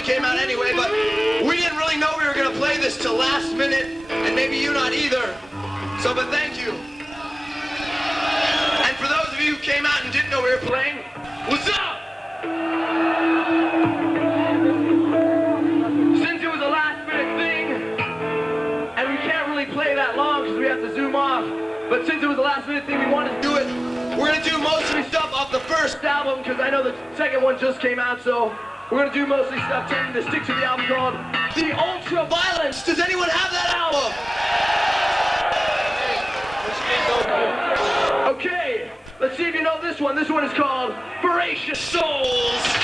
probably came out anyway, but we didn't really know we were going to play this till last minute, and maybe you not either. So, but thank you. And for those of you who came out and didn't know we were playing, what's up? Since it was a last minute thing, and we can't really play that long because we have to zoom off, but since it was a last minute thing, we wanted to do it. We're going to do mostly stuff off the first album because I know the second one just came out, so we're going to do mostly stuff tending to stick to the album called The Ultraviolence. Does anyone have that album? Okay, let's see if you know this one. This one is called Voracious Souls.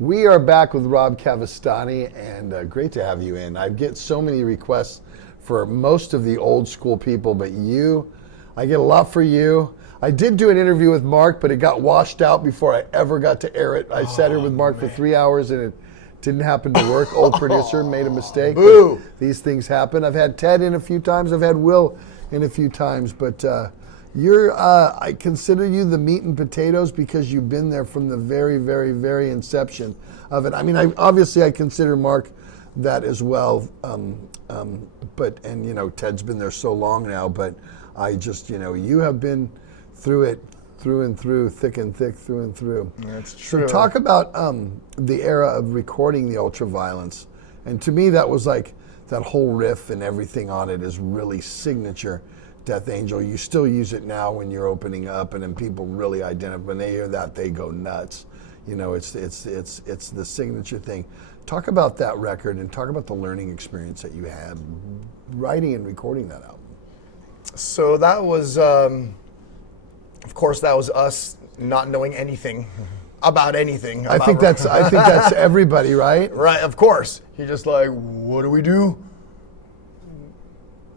We are back with Rob Cavestany, and great to have you in. I get so many requests for most of the old school people, but you, I get a lot for you. I did do an interview with Mark, but it got washed out before I ever got to air it. I sat here with Mark for 3 hours, and it didn't happen to work. Old producer made a mistake. Boo. These things happen. I've had Ted in a few times. I've had Will in a few times, but I consider you the meat and potatoes because you've been there from the very, very, very inception of it. I mean, I consider Mark that as well. But Ted's been there so long now, but I just, you have been through it, through and through, thick and thick, through and through. That's true. So talk about the era of recording the Ultraviolence. And to me, that was like, that whole riff and everything on it is really signature Death Angel. You still use it now when you're opening up, and then people really identify. When they hear that, they go nuts. It's the signature thing. Talk about that record and talk about the learning experience that you had writing and recording that album. So that was, of course, that was us not knowing anything about anything. I think that's everybody, right? Right, of course. You're just like, what do we do?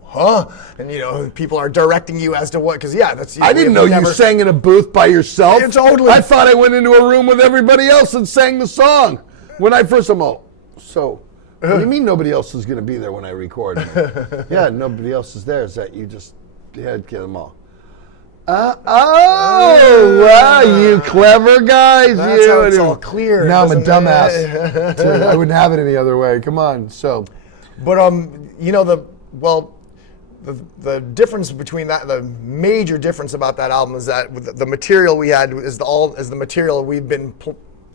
Huh? And people are directing you as to what, because that's. I didn't know you sang in a booth by yourself. Totally. I thought I went into a room with everybody else and sang the song. When I first, I'm all, so, what do you mean nobody else is going to be there when I record? Yeah, nobody else is there. Is that you just had to get them all? Wow, you clever guys. That's how it's all clear. Now I'm a dumbass. I wouldn't have it any other way. Come on. So, but the difference between that, the major difference about that album is that the material we had is the material we've been,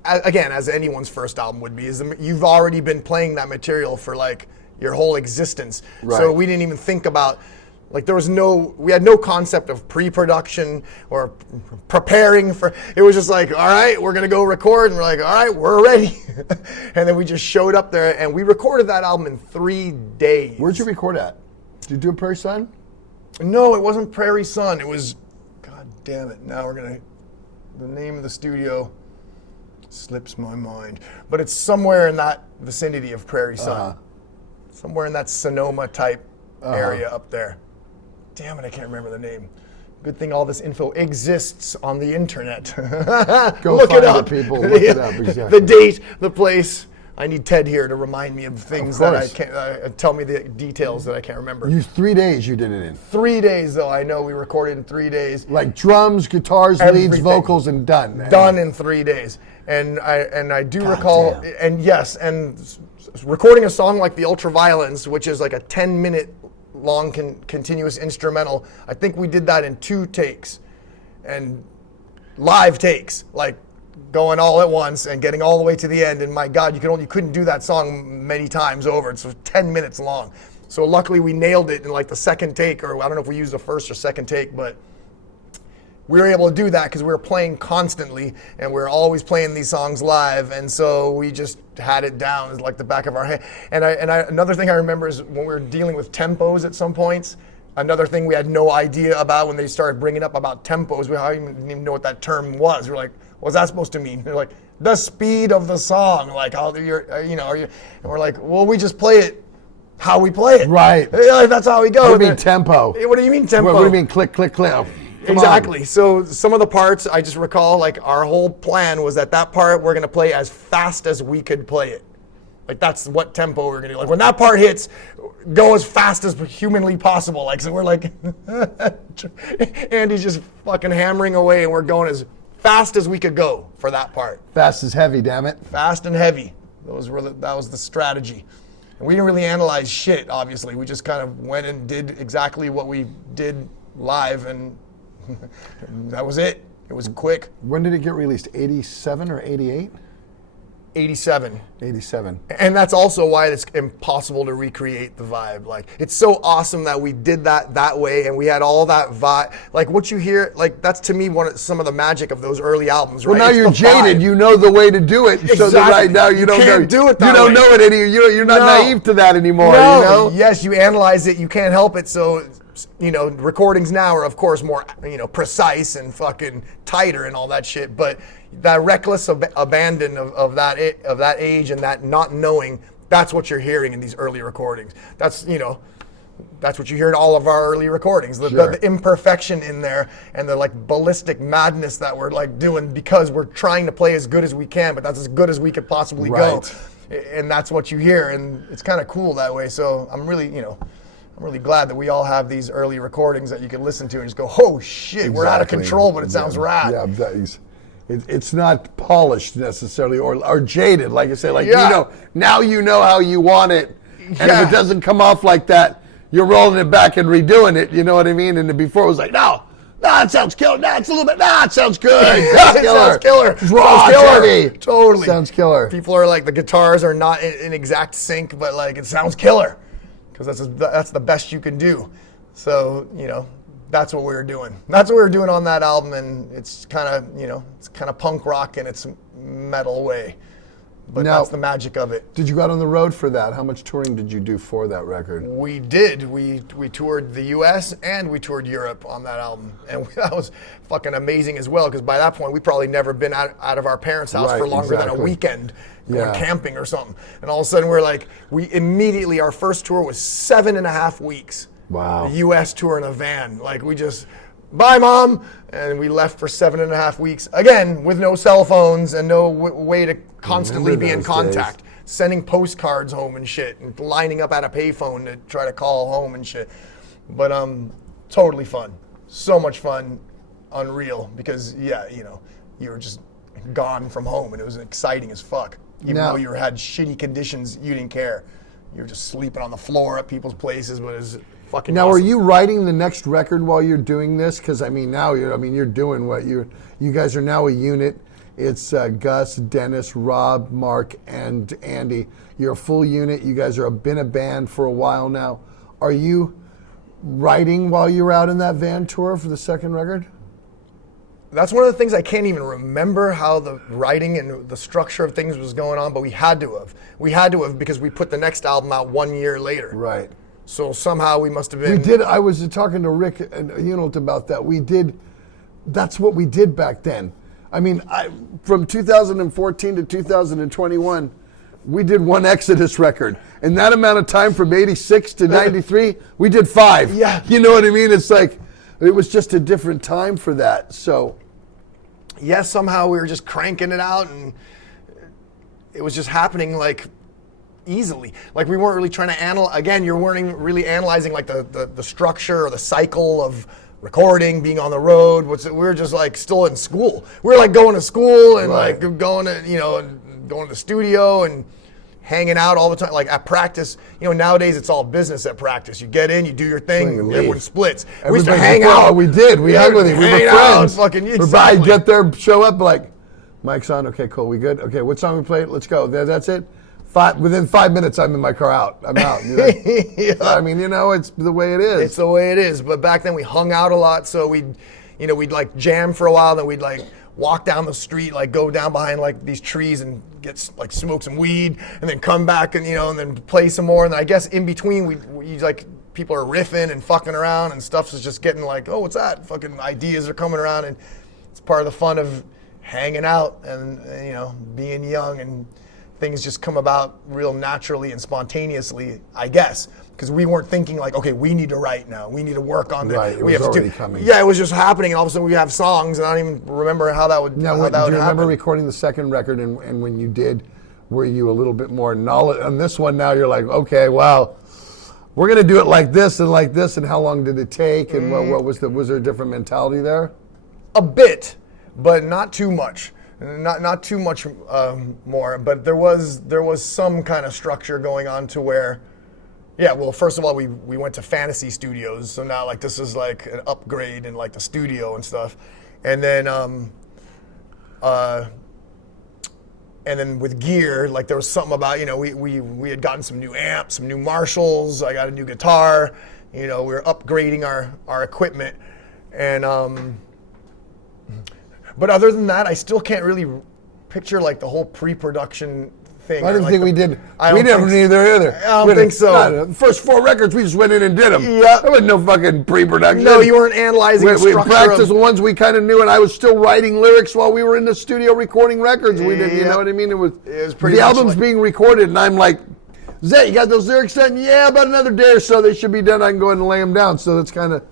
again, as anyone's first album would be, you've already been playing that material for like your whole existence. Right. So we didn't even think about, we had no concept of pre-production or preparing for, it was just like, all right, we're gonna go record, and we're like, all right, we're ready. And then we just showed up there and we recorded that album in 3 days. Where'd you record at? Did you do a Prairie Sun? No, it wasn't Prairie Sun. It was, God damn it. Now the name of the studio slips my mind. But it's somewhere in that vicinity of Prairie Sun. Uh-huh. Somewhere in that Sonoma type area up there. Damn it, I can't remember the name. Good thing all this info exists on the internet. Go look find it up. It, people. Look it up, exactly. The date, the place. I need Ted here to remind me of things that I can't, tell me the details that I can't remember. 3 days you did it in. 3 days, though. I know we recorded in 3 days. Like drums, guitars, leads, vocals, and done. Man. Done in 3 days. And I do recall, and yes, and recording a song like the Ultraviolence, which is like a 10-minute long continuous instrumental, I think we did that in 2 takes. And live takes, like going all at once and getting all the way to the end. And my God, you couldn't do that song many times over. It's 10 minutes long. So luckily we nailed it in like the second take, or I don't know if we used the first or second take, but we were able to do that because we were playing constantly and we were always playing these songs live. And so we just had it down as like the back of our head. And another thing I remember is when we were dealing with tempos at some points, another thing we had no idea about when they started bringing up about tempos, we didn't even know what that term was. We're like, what's that supposed to mean? They're like, the speed of the song, like how and we're like, well, we just play it how we play it. Right. Like, that's how we go. What do you mean tempo? What do you mean tempo? What do you mean click, click, click? Come exactly. on. So some of the parts I just recall, like our whole plan was that part we're gonna play as fast as we could play it. Like that's what tempo we're gonna do. Like when that part hits, go as fast as humanly possible. Like so we're like, Andy's just fucking hammering away, and we're going as fast as we could go for that part. Fast is heavy, damn it. Fast and heavy. That was the strategy. And we didn't really analyze shit. Obviously, we just kind of went and did exactly what we did live, and that was it. It was quick. When did it get released? 87 or 88? 87. 87. And that's also why it's impossible to recreate the vibe. Like, it's so awesome that we did that way, and we had all that vibe. Like, what you hear, like, that's to me some of the magic of those early albums, right? Well, now It's you're the jaded. vibe. You know the way to do it. Exactly. So that right now you don't can't know. do it that you don't way. know it any. You're not No. naive to that anymore. No. You know. Yes, you analyze it. You can't help it. So, recordings now are, of course, more, precise and fucking tighter and all that shit. But that reckless abandon of that age and that not knowing, that's what you're hearing in these early recordings. That's what you hear in all of our early recordings. The imperfection in there and the like ballistic madness that we're like doing because we're trying to play as good as we can, but that's as good as we could possibly go. And that's what you hear, and it's kind of cool that way. So I'm really glad that we all have these early recordings that you can listen to and just go, oh shit, we're out of control, but it sounds rad. Yeah, it's not polished necessarily or jaded, like I say. Like now you know how you want it, and if it doesn't come off like that, you're rolling it back and redoing it. You know what I mean? And before it was like, no, it sounds killer. No, it's a little bit. No, it sounds good. It sounds killer. It's raw, heavy. Totally Sounds killer. People are like, the guitars are not in exact sync, but like it sounds killer. Because that's the best you can do. So, that's what we were doing. That's what we were doing on that album, and it's kind of punk rock in its metal way. But now, that's the magic of it. Did you go out on the road for that? How much touring did you do for that record? We did. We toured the U.S. and we toured Europe on that album, and that was fucking amazing as well. Because by that point, we probably never been out of our parents' house for longer than a weekend. Going camping or something. And all of a sudden our first tour was 7.5 weeks. Wow. The US tour in a van. Like we just, bye mom. And we left for 7.5 weeks. Again, with no cell phones and no way to constantly be in contact. Days. Sending postcards home and shit and lining up at a payphone to try to call home and shit. But totally fun. So much fun. Unreal. Because you were just gone from home and it was exciting as fuck. Even though you had shitty conditions, you didn't care. You were just sleeping on the floor at people's places, but it was fucking Now, awesome. are you writing the next record while you're doing this? Because now you're doing what you guys are now a unit. It's Gus, Dennis, Rob, Mark, and Andy. You're a full unit. You guys are been a band for a while now. Are you writing while you're out in that van tour for the second record? That's one of the things I can't even remember how the writing and the structure of things was going on, but we had to have. We had to have because we put the next album out 1 year later. Right. So somehow we must have been... We did. I was talking to Rick and Unauthorized about that. We did. That's what we did back then. I mean, from 2014 to 2021, we did one Exodus record. In that amount of time, from 86 to 93, we did 5. Yeah. You know what I mean? It's like, it was just a different time for that. So... Yes, somehow we were just cranking it out and it was just happening like easily. Like we weren't really trying to analyze, again, you weren't really analyzing like the structure or the cycle of recording, being on the road. We were just like still in school. We were like going to school and like going to, going to the studio and hanging out all the time, like at practice. Nowadays it's all business at practice. You get in, you do your thing, everyone splits. We used to hang out. We did. We hung with you. We were friends. Exactly. Get there, show up, like, mic's on. Okay, cool. We good? Okay, what song we play? Let's go. That's it. Within 5 minutes, I'm in my car out. I'm out. I mean, it's the way it is. It's the way it is. But back then we hung out a lot, so we'd like jam for a while, then we'd like walk down the street, like go down behind like these trees and get like smoke some weed, and then come back and and then play some more. And then I guess in between we like people are riffing and fucking around and stuff is just getting like, oh, what's that? Fucking ideas are coming around, and it's part of the fun of hanging out and being young and things just come about real naturally and spontaneously, I guess. Because we weren't thinking like, okay, we need to write now. We need to work on this. Right, it we was have to already coming. Yeah, it was just happening, and all of a sudden we have songs, and I don't even remember how that would. Now, how that do you would remember happen. recording the second record, and when you did, were you a little bit more knowledge on this one? Now you're like, okay, wow, we're gonna do it like this, and how long did it take, and what was there a different mentality there? A bit, but not too much. Not too much more, but there was some kind of structure going on to where. Yeah, well, first of all, we went to Fantasy Studios, so now like this is like an upgrade in like the studio and stuff, and then with gear, like there was something about we had gotten some new amps, some new Marshalls. I got a new guitar, we were upgrading our equipment, and but other than that, I still can't really picture like the whole pre-production thing. I didn't think we did. I We don't didn't think either. I don't think so. The first 4 records, we just went in and did them. Yeah. There was no fucking pre-production. No, you weren't analyzing the We structure practiced of. the ones we kind of knew, and I was still writing lyrics while we were in the studio recording records. We didn't, you Yeah. know what I mean? It was pretty the much album's like- being recorded, and I'm like, Zet, you got those lyrics done? Yeah, about another day or so they should be done. I can go ahead and lay them down. So that's kind of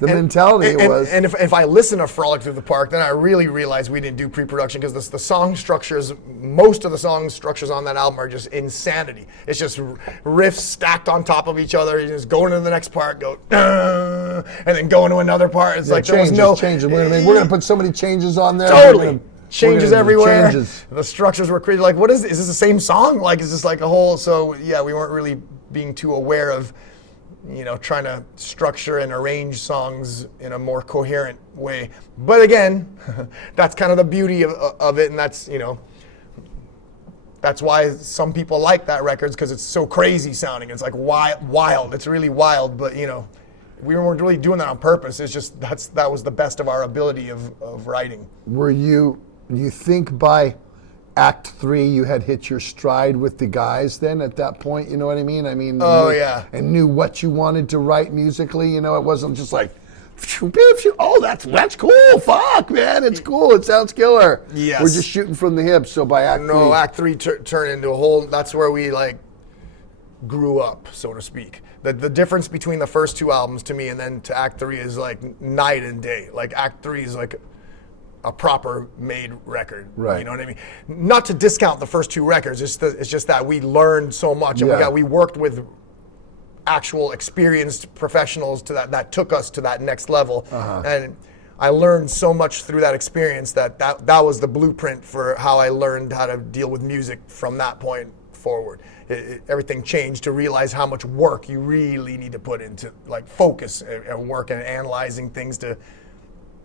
the mentality it was. And if I listen to Frolic Through the Park, then I really realize we didn't do pre-production because the song structures, most of the song structures on that album are just insanity. It's just riffs stacked on top of each other. You just go into the next part, go, and then go into another part. It's like there was no changes. We're gonna put so many changes on there. Totally. we're Changes gonna do everywhere. changes. The structures were created. Like, is this the same song? Like, is this like a whole? So yeah, we weren't really being too aware of, trying to structure and arrange songs in a more coherent way. But again, that's kind of the beauty of it, and that's that's why some people like that record, because it's so crazy sounding. It's like wild. It's really wild, but we weren't really doing that on purpose. It's just that was the best of our ability of writing. Were you think by Act 3 you had hit your stride with the guys then at that point? You know what I mean? Yeah. And knew what you wanted to write musically. It wasn't just like, oh, that's cool. Fuck, man, it's cool. It sounds killer. Yes. We're just shooting from the hip. So by Act 3. Act 3 turned into a whole. That's where we like grew up, so to speak. The difference between the first 2 albums to me and then to Act 3 is like night and day. Like Act 3 is like a proper made record. Right. You know what I mean? Not to discount the first 2 records. It's just that we learned so much, and Yeah. we worked with actual experienced professionals that took us to that next level. And I learned so much through that experience that was the blueprint for how I learned how to deal with music from that point forward. Everything changed to realize how much work you really need to put into like focus and work and analyzing things to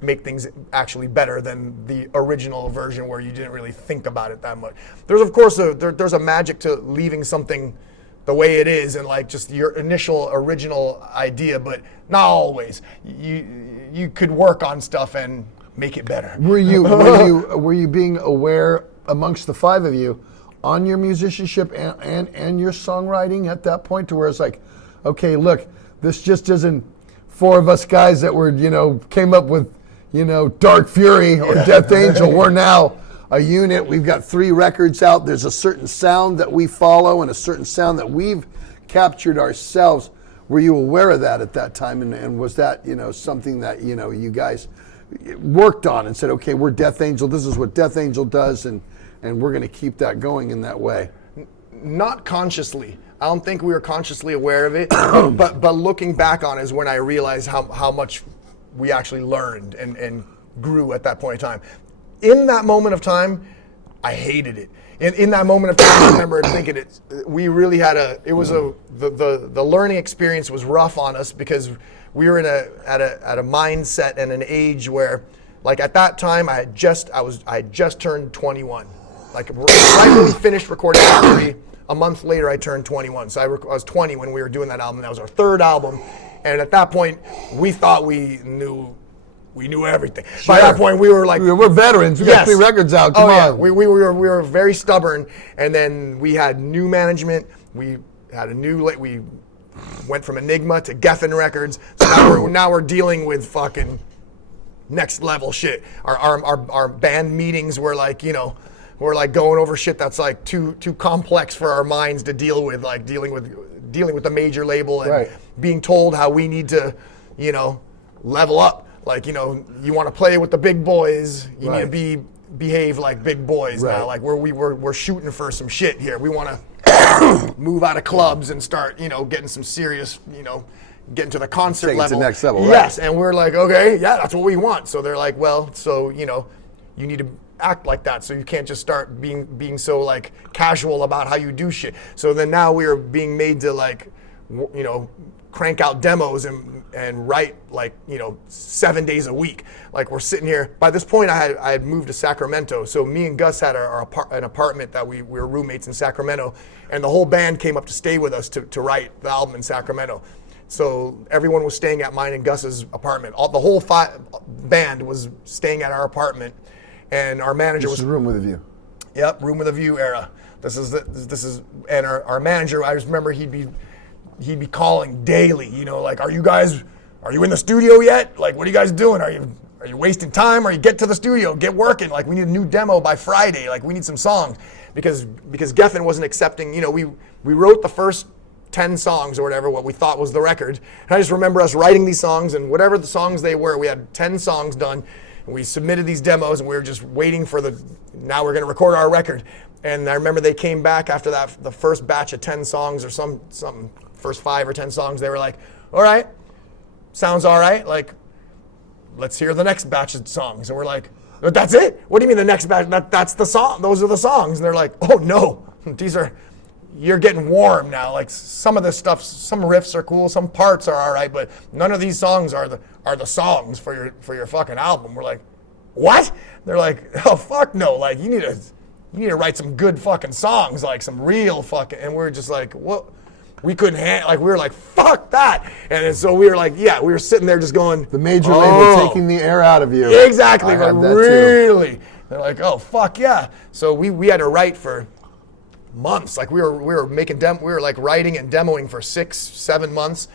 make things actually better than the original version where you didn't really think about it that much. There's of course there's a magic to leaving something the way it is and like just your initial original idea, but not always. You could work on stuff and make it better. Were you being aware amongst the 5 of you on your musicianship and your songwriting at that point, to where it's like, okay, look, this just isn't 4 of us guys that were came up with Dark Fury or Death Angel. We're now a unit. We've got 3 records out. There's a certain sound that we follow and a certain sound that we've captured ourselves. Were you aware of that at that time? And was that something that you guys worked on and said, okay, we're Death Angel. This is what Death Angel does, and we're going to keep that going in that way? Not consciously. I don't think we were consciously aware of it, but looking back on it is when I realized how much we actually learned and grew at that point in time. In that moment of time, I hated it. In that moment of time, I remember thinking we really had the learning experience was rough on us because we were at a mindset and an age where, like at that time, I had just turned 21. Like right when we finished recording Act 3, a month later I turned 21. So I was 20 when we were doing that album. That was our 3rd album, and at that point we thought we knew everything. Sure. By that point we were like, we're veterans. We got 3 records out. Come on. We were very stubborn, and then we had new management. We had we went from Enigma to Geffen Records. So now we're dealing with fucking next level shit. Our band meetings were like, we're like going over shit that's like too complex for our minds to deal with, like dealing with the major label and Right. being told how we need to, you know, level up. Like, you know, you want to play with the big boys, you need to behave like big boys now. Like we're shooting for some shit here. We want to move out of clubs and start, you know, getting some serious, you know, getting to the concert Take it to level. the next level, Yes, and we're like, okay, yeah, that's what we want. So they're like, well, so, you know, you need to act like that. So you can't just start being so like casual about how you do shit. So then now we are being made to like, you know, crank out demos and write like, you know, 7 days a week. Like we're sitting here. By this point, I had moved to Sacramento. So me and Gus had an apartment that we were roommates in Sacramento, and the whole band came up to stay with us to write the album in Sacramento. So everyone was staying at mine and Gus's apartment. The whole band was staying at our apartment, and our manager This is room with a view. Yep, room with a view era. This is and our manager. I just remember he'd be calling daily. You know, like, are you in the studio yet? Like, what are you guys doing? Are you wasting time? Or you get to the studio, get working. Like, we need a new demo by Friday. Like, we need some songs because Geffen wasn't accepting. You know, we wrote the first 10 songs or whatever, what we thought was the record. And I just remember us writing these songs, and whatever the songs they were, we had 10 songs done, and we submitted these demos, and we were just waiting for now we're going to record our record. And I remember they came back after that, the first batch of 10 songs or some first 5 or 10 songs, they were like, all right, sounds all right, like, let's hear the next batch of songs. And we're like, but that's it? What do you mean the next batch? That's the song, those are the songs. And they're like, oh no, you're getting warm now. Like some of this stuff, some riffs are cool, some parts are all right, but none of these songs are the songs for your fucking album. We're like, what? They're like, oh fuck no, like you need to write some good fucking songs, like some real fucking. And we're just like, what? We couldn't like we were like, fuck that. And so we were like, yeah, we were sitting there just going, The major label taking the air out of you. Exactly, I had like that really. too. They're like, oh fuck yeah. So we had to write for months. Like we were making we were like writing and demoing for 6-7 months,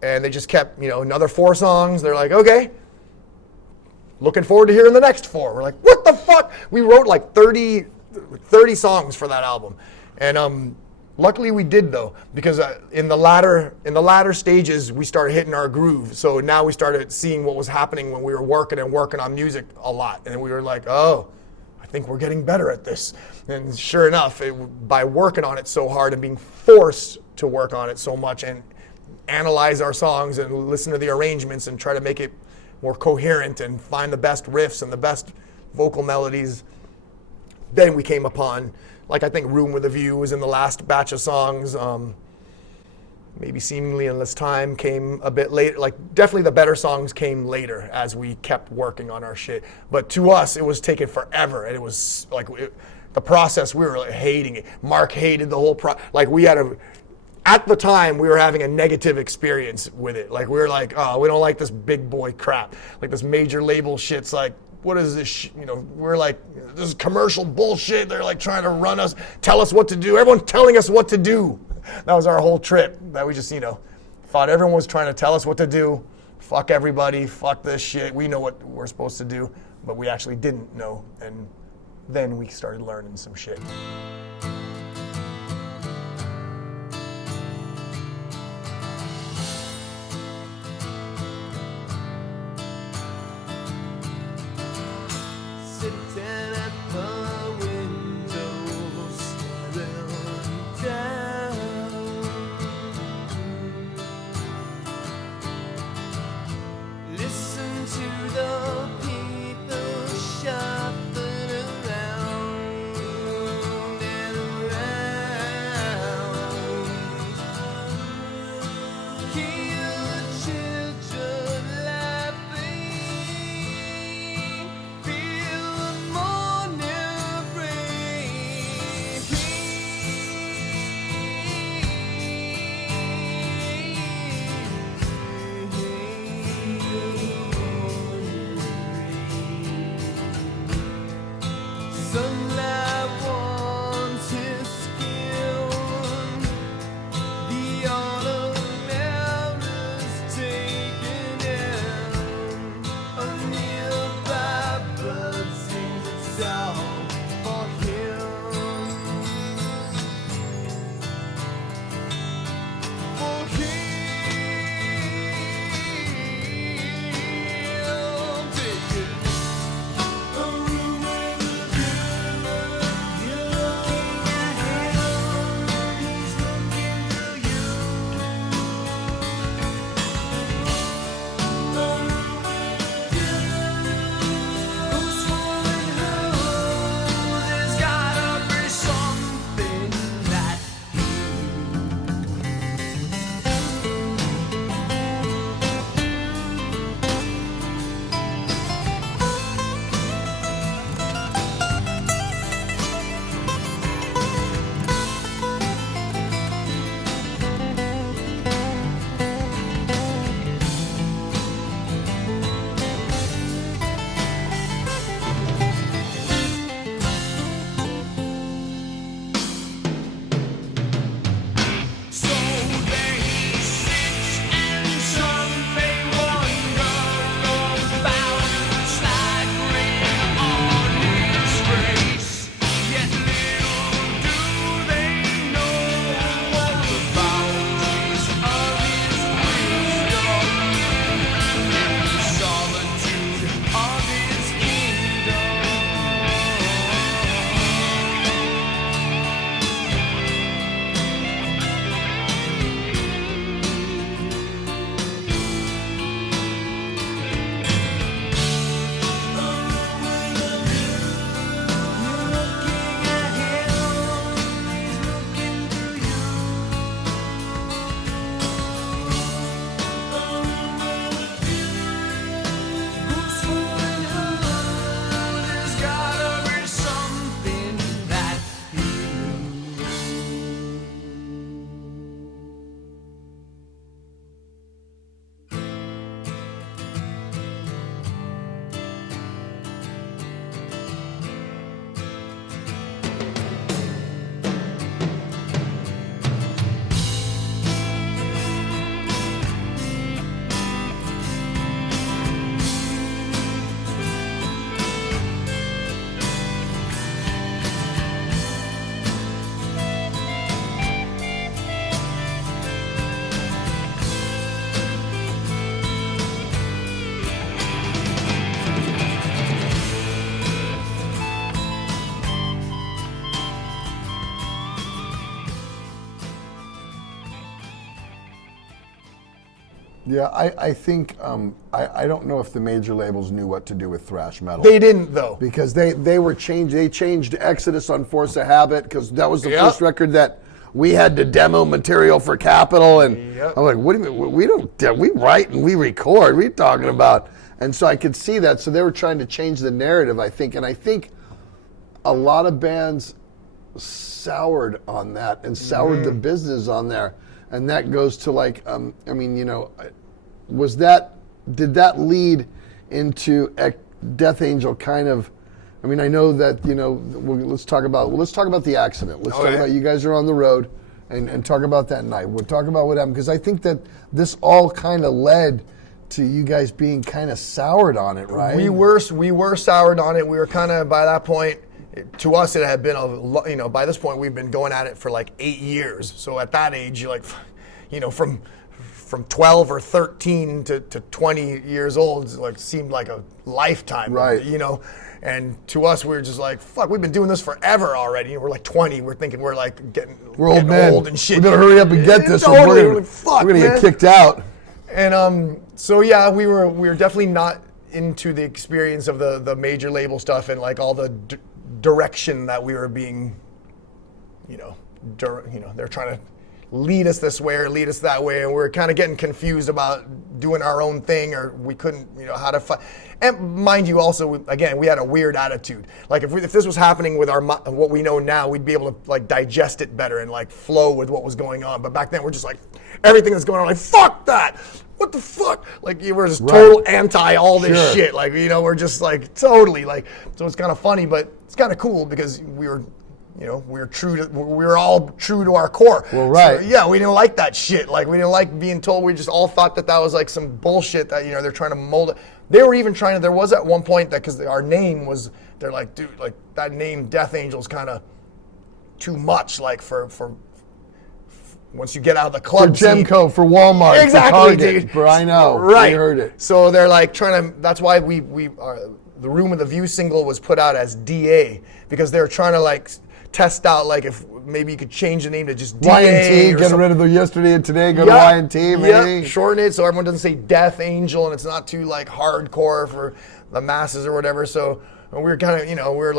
and they just kept, you know, another 4 songs. They're like, okay, looking forward to hearing the next 4. We're like, what the fuck? We wrote like 30 songs for that album, and luckily we did though, because in the latter stages we started hitting our groove. So now we started seeing what was happening when we were working on music a lot, and we were like, oh, I think we're getting better at this. And sure enough, by working on it so hard and being forced to work on it so much and analyze our songs and listen to the arrangements and try to make it more coherent and find the best riffs and the best vocal melodies, then we came upon, like I think Room with a View was in the last batch of songs. Maybe Seemingly Endless Time came a bit later. Like definitely the better songs came later as we kept working on our shit. But to us, it was taking forever, and it was like the process. We were like hating it. Mark hated the whole like we had at the time we were having a negative experience with it. Like we were like, oh, we don't like this big boy crap. Like this major label shit's like, what is this? You know, we're like, this is commercial bullshit. They're like trying to run us, tell us what to do. Everyone's telling us what to do. That was our whole trip. That we just, you know, thought everyone was trying to tell us what to do. Fuck everybody. Fuck this shit. We know what we're supposed to do, but we actually didn't know. And then we started learning some shit. Yeah, I think I don't know if the major labels knew what to do with thrash metal. They didn't though. Because they were changed. They changed Exodus on Force of Habit because that was the first record that we had to demo material for Capitol, and I'm like, what do you mean? We write and we record. What are you talking about? And so I could see that. So they were trying to change the narrative, I think, and I think a lot of bands soured on that and soured the business on there, and that goes to like, I mean, you know, did that lead into Death Angel kind of? I mean, I know that, you know, let's talk about the accident. Let's talk about you guys are on the road and talk about that night. We'll talk about what happened because I think that this all kind of led to you guys being kind of soured on it, right? We were soured on it. We were kind of, by that point, to us it had been by this point we've been going at it for like 8 years. So at that age, you're like, you know, from 12 or 13 to 20 years old, like seemed like a lifetime, right? You know. And to us, we were just like, fuck, we've been doing this forever already. We're like 20. We're thinking we're like getting old and shit. We better hurry up and get this. Totally. We're gonna get kicked out. And so yeah, we were definitely not into the experience of the major label stuff and like all the direction that we were being, they're trying to lead us this way or lead us that way, and we were kind of getting confused about doing our own thing, or we couldn't, how to fight. And mind you, also, again, we had a weird attitude. Like if this was happening with what we know now, we'd be able to like digest it better and like flow with what was going on. But back then, we're just like everything that's going on, like fuck that. What the fuck? Like you were just total anti all this shit. Like we're just like totally like. So it's kind of funny, but it's kind of cool because we were. We were all true to our core. Well, right. So, yeah, we didn't like that shit. Like, we didn't like being told. We just all thought that was like some bullshit that, they're trying to mold it. They were even trying to, there was at one point that, because our name was, they're like, dude, like, that name Death Angel's kind of too much, like, for once you get out of the club. For Gemco, for Walmart, exactly, for Target. Dude. I know. Right. We heard it. So they're like trying to, that's why the Room with the View single was put out as DA, because they were trying to, like, test out like if maybe you could change the name to just DA. YNT, get rid of the yesterday and today, go to YNT, maybe. Yeah, shorten it so everyone doesn't say Death Angel and it's not too like hardcore for the masses or whatever. So we were kind of, we're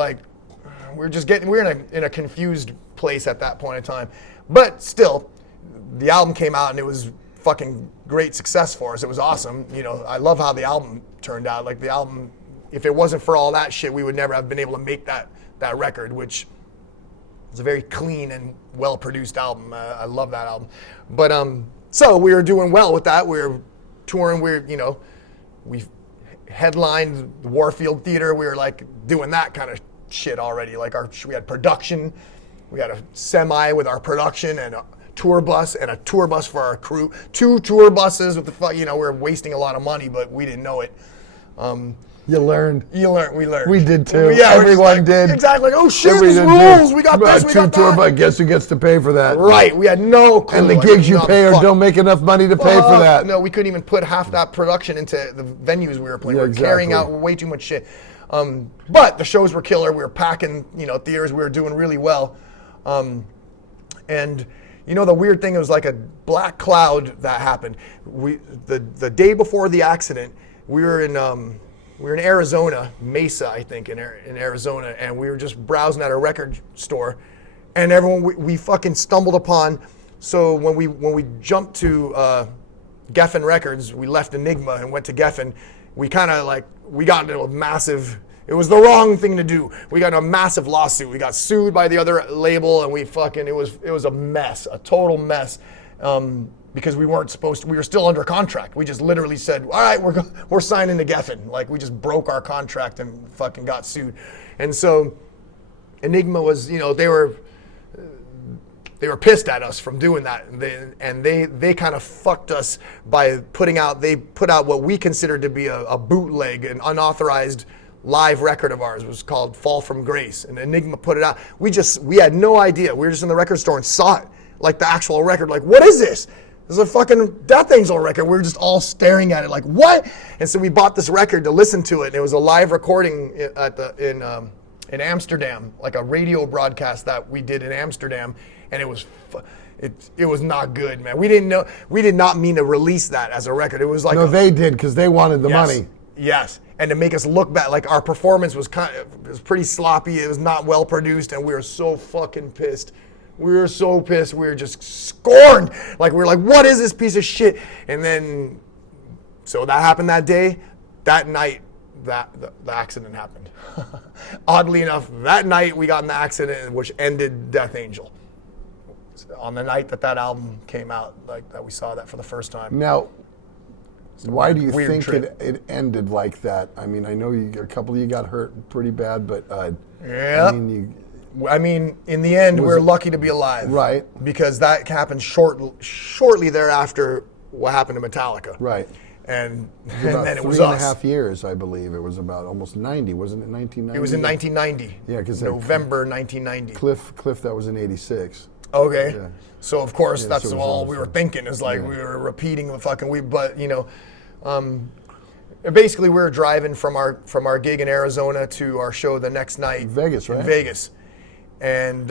in a confused place at that point in time. But still, the album came out and it was fucking great success for us. It was awesome. I love how the album turned out. Like the album, if it wasn't for all that shit, we would never have been able to make that record, which it's a very clean and well-produced album. I love that album. But so we were doing well with that. We were touring. We headlined the Warfield Theater. We were like doing that kind of shit already. Like we had production. We had a semi with our production and a tour bus for our crew. 2 tour buses with we were wasting a lot of money, but we didn't know it. You learned. We learned. We did too. Yeah, everyone did. Exactly. Like, oh shit, this rules. We got this, we got that. But guess who gets to pay for that? Right. We had no clue. And the gigs you pay don't make enough money to pay for that. No, we couldn't even put half that production into the venues we were playing. We were carrying out way too much shit. But the shows were killer. We were packing, theaters. We were doing really well. And the weird thing, it was like a black cloud that happened. The day before the accident, we were in Arizona, Mesa, I think, in Arizona, and we were just browsing at a record store, and everyone we fucking stumbled upon. So when we jumped to Geffen Records, we left Enigma and went to Geffen. We kind of we got into a massive. It was the wrong thing to do. We got in a massive lawsuit. We got sued by the other label, and it was a mess, a total mess. Because we weren't supposed to, we were still under contract. We just literally said, all right, we're signing to Geffen. Like, we just broke our contract and fucking got sued. And so Enigma was, they were pissed at us from doing that. And they kind of fucked us by put out what we considered to be a bootleg, an unauthorized live record of ours. It was called Fall from Grace. And Enigma put it out. We had no idea. We were just in the record store and saw it, like the actual record. Like, what is this? This is a fucking Death Angel record. We were just all staring at it like, what? And so we bought this record to listen to it. And it was a live recording in Amsterdam, like a radio broadcast that we did in Amsterdam, and it was not good, man. We did not mean to release that as a record. It was like they did because they wanted the money. Yes, and to make us look bad, like our performance was it was pretty sloppy. It was not well produced, and we were so fucking pissed. We were so pissed. We were just scorned. Like we were like, what is this piece of shit? And then, so that happened that day. That night, the accident happened. Oddly enough, that night we got in the accident, which ended Death Angel. On the night that album came out, like that we saw that for the first time. Now, why do you think trip. it ended like that? I mean, I know a couple of you got hurt pretty bad, but yeah. I mean, in the end, we're lucky to be alive. Right. Because that happened shortly thereafter what happened to Metallica. Right. And then it was us. 3.5 years, I believe. It was about almost 90, wasn't it? 1990. It was in 1990. Yeah, because November 1990. Cliff, that was in 86. Okay. Yeah. So of course that's so all we were thinking is like Yeah. we were repeating the fucking but basically we were driving from our gig in Arizona to our show the next night. Vegas, right? In Vegas, and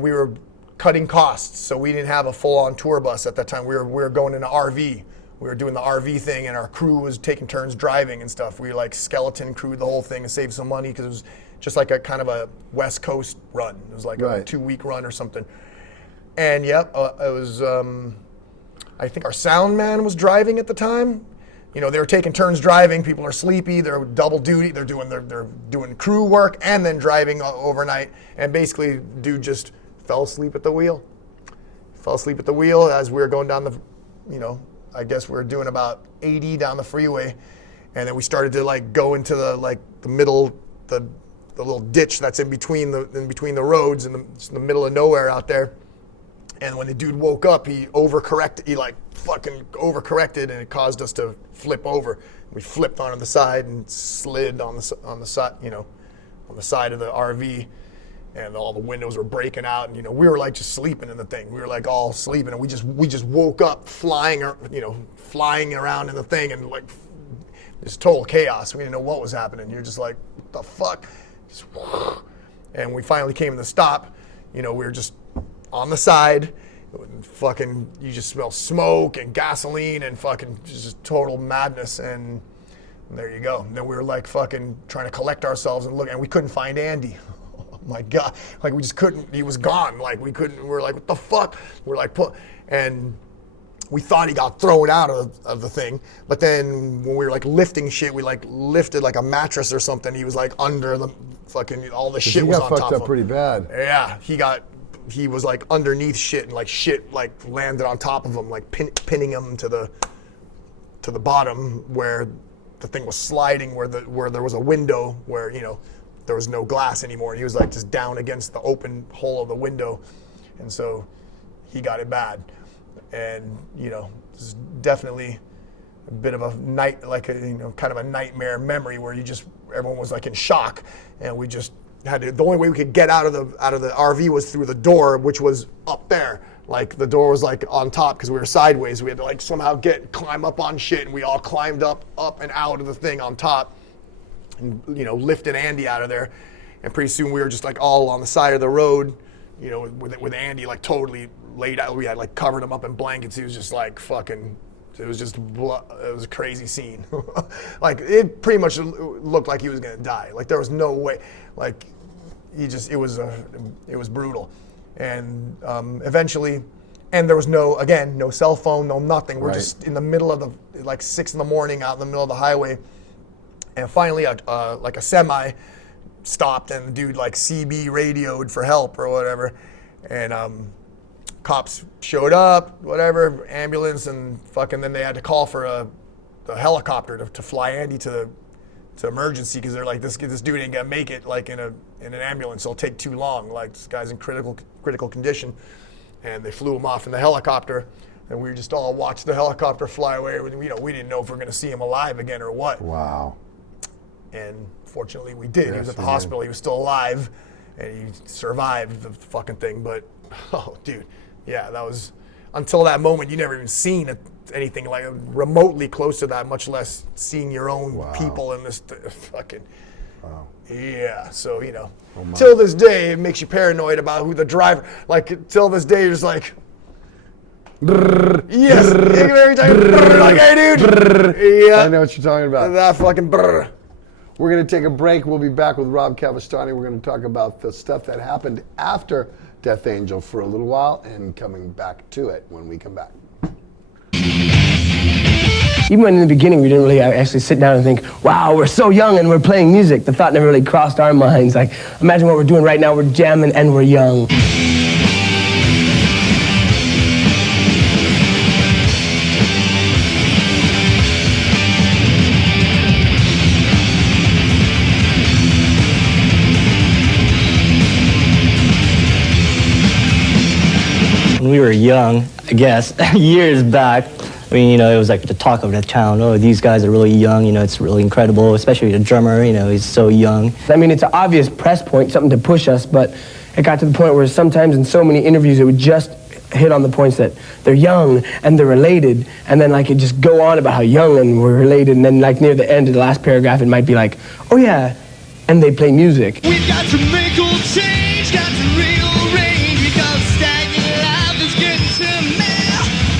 we were cutting costs, so we didn't have a full-on tour bus at that time. We were going in an RV. We were doing the RV thing, and our crew was taking turns driving and stuff. We like skeleton crewed the whole thing and saved some money because it was just like a kind of a West Coast run. It was like a 2-week run or something. And it was. I think our sound man was driving at the time. They were taking turns driving. People are sleepy. They're double duty. They're doing crew work and then driving overnight. And basically, dude just fell asleep at the wheel. Fell asleep at the wheel as we were going down the, I guess we were doing about 80 down the freeway, and then we started to like go into the middle, the little ditch that's in between the roads in the middle of nowhere out there. And when the dude woke up, he fucking overcorrected, and it caused us to flip over. We flipped onto the side and slid on the side, on the side of the RV, and all the windows were breaking out. And we were like just sleeping in the thing. We were like all sleeping, and we just woke up flying around in the thing, and like this total chaos. We didn't know what was happening. You're just like, what the fuck? And we finally came to the stop. We were just on the side, fucking, you just smell smoke and gasoline and fucking just total madness, and there you go. And then we were like fucking trying to collect ourselves and look, and we couldn't find Andy. Oh my God, like we just couldn't, he was gone. Like we were like, what the fuck? We're like, and we thought he got thrown out of the thing, but then when we were like lifting shit, we like lifted like a mattress or something. He was like under the fucking, all the shit was on top of him. He got fucked up pretty bad. Yeah, he was like underneath shit, and like shit like landed on top of him, like pinning him to the bottom where the thing was sliding, where there was a window where there was no glass anymore. He was like just down against the open hole of the window, and so he got it bad. And this is definitely a bit of a kind of a nightmare memory where everyone was like in shock, and we just had to, the only way we could get out of the RV was through the door, which was up there. Like the door was like on top because we were sideways. We had to like somehow climb up on shit, and we all climbed up and out of the thing on top, and lifted Andy out of there. And pretty soon we were just like all on the side of the road, with Andy like totally laid out. We had like covered him up in blankets. He was just like fucking. It was just it was a crazy scene. Like it pretty much looked like he was gonna die. Like there was no way. Like it was brutal. And eventually, and there was no cell phone, no nothing. We're just in the middle of like 6 a.m. out in the middle of the highway. And finally, like a semi stopped, and the dude like CB radioed for help or whatever. And cops showed up, whatever, ambulance, and fucking then they had to call for a helicopter to fly Andy to emergency, because they're like, this dude ain't gonna make it like in an ambulance. It'll take too long. Like this guy's in critical condition. And they flew him off in the helicopter, and we just all watched the helicopter fly away. We didn't know if we were gonna see him alive again or what. Wow. And fortunately we did. Yes, he was at the hospital. He was still alive, and he survived the fucking thing. But oh, dude, yeah, that was, until that moment, you never even seen anything like remotely close to that, much less seeing your own people in this fucking. Yeah, so, you know, till this day, it makes you paranoid about who the driver, like, till this day, you're just like, yes, every time, like, hey, dude. Yeah. I know what you're talking about. That fucking brr. We're going to take a break. We'll be back with Rob Cavestany. We're going to talk about the stuff that happened after Death Angel for a little while and coming back to it when we come back. Even when in the beginning we didn't really actually sit down and think, wow, we're so young and we're playing music. The thought never really crossed our minds. Like, imagine what we're doing right now. We're jamming and we're young. When we were young, I guess, years back, I mean, you know, it was like the talk of the town. Oh, these guys are really young, you know, it's really incredible, especially the drummer, you know, he's so young. I mean, it's an obvious press point, something to push us, but it got to the point where sometimes in so many interviews it would just hit on the points that they're young and they're related, and then like it just go on about how young and we're related, and then like near the end of the last paragraph it might be like, oh yeah, and they play music. We've got to make all change, got to rearrange, because stagnant life is getting to me.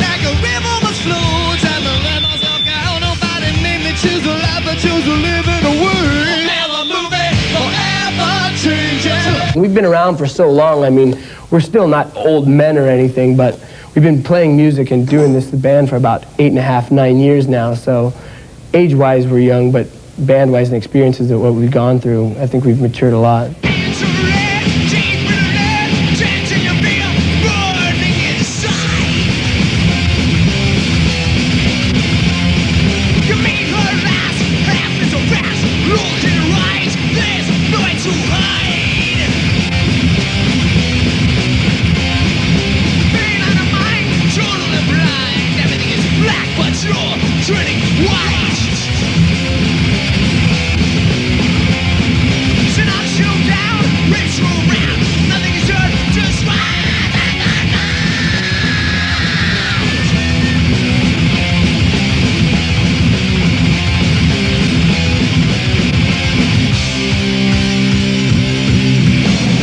Like a river must flow, time to let myself go. Nobody made me choose a life, I chose to live in a world. Forever moving, forever changing. We've been around for so long, I mean, we're still not old men or anything, but we've been playing music and doing this, the band, for about 8.5, 9 years now, so age-wise we're young, but band-wise and experiences of what we've gone through, I think we've matured a lot.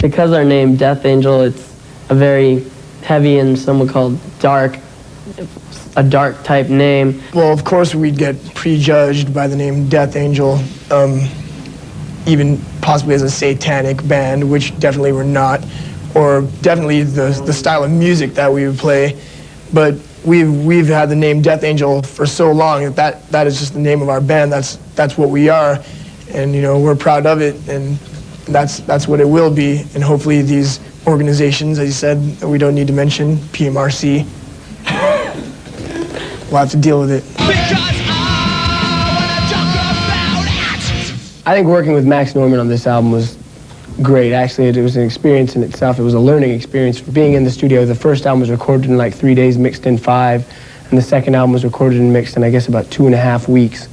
Because our name, Death Angel, it's a very heavy and some would call dark, a dark type name. Well, of course we'd get prejudged by the name Death Angel, even possibly as a satanic band, which definitely we're not, or definitely the style of music that we would play. But we've had the name Death Angel for so long that is just the name of our band. That's what we are, and you know we're proud of it, and that's what it will be. And hopefully these organizations, as you said, that we don't need to mention, PMRC, we'll have to deal with it. I think working with Max Norman on this album was great. Actually, it was an experience in itself. It was a learning experience. Being in the studio, the first album was recorded in like 3 days, mixed in 5, and the second album was recorded and mixed in, I guess, about 2.5 weeks.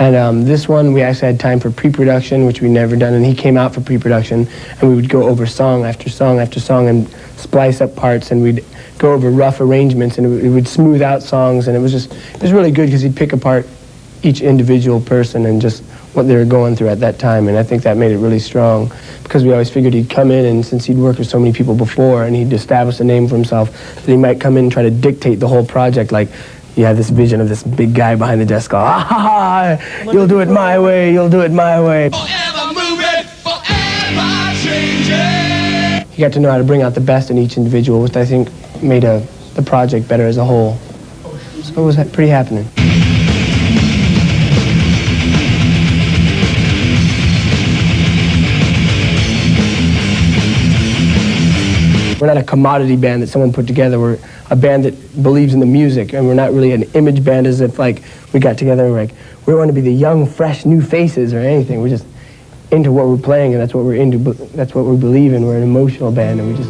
And this one, we actually had time for pre-production, which we'd never done, and he came out for pre-production, and we would go over song after song after song and splice up parts, and we'd go over rough arrangements, and it would smooth out songs, and it was really good because he'd pick apart each individual person and just what they were going through at that time, and I think that made it really strong, because we always figured he'd come in, and since he'd worked with so many people before, and he'd established a name for himself, that he might come in and try to dictate the whole project, like, you had this vision of this big guy behind the desk going, ah, ha, ha, you'll do it my way, you'll do it my way. Forever moving, forever changing. You got to know how to bring out the best in each individual, which I think made the project better as a whole. So it was pretty happening. We're not a commodity band that someone put together. We're a band that believes in the music, and we're not really an image band as if like we got together and we're like, we want to be the young, fresh, new faces or anything. We're just into what we're playing, and that's what we're into. That's what we believe in. We're an emotional band, and we just...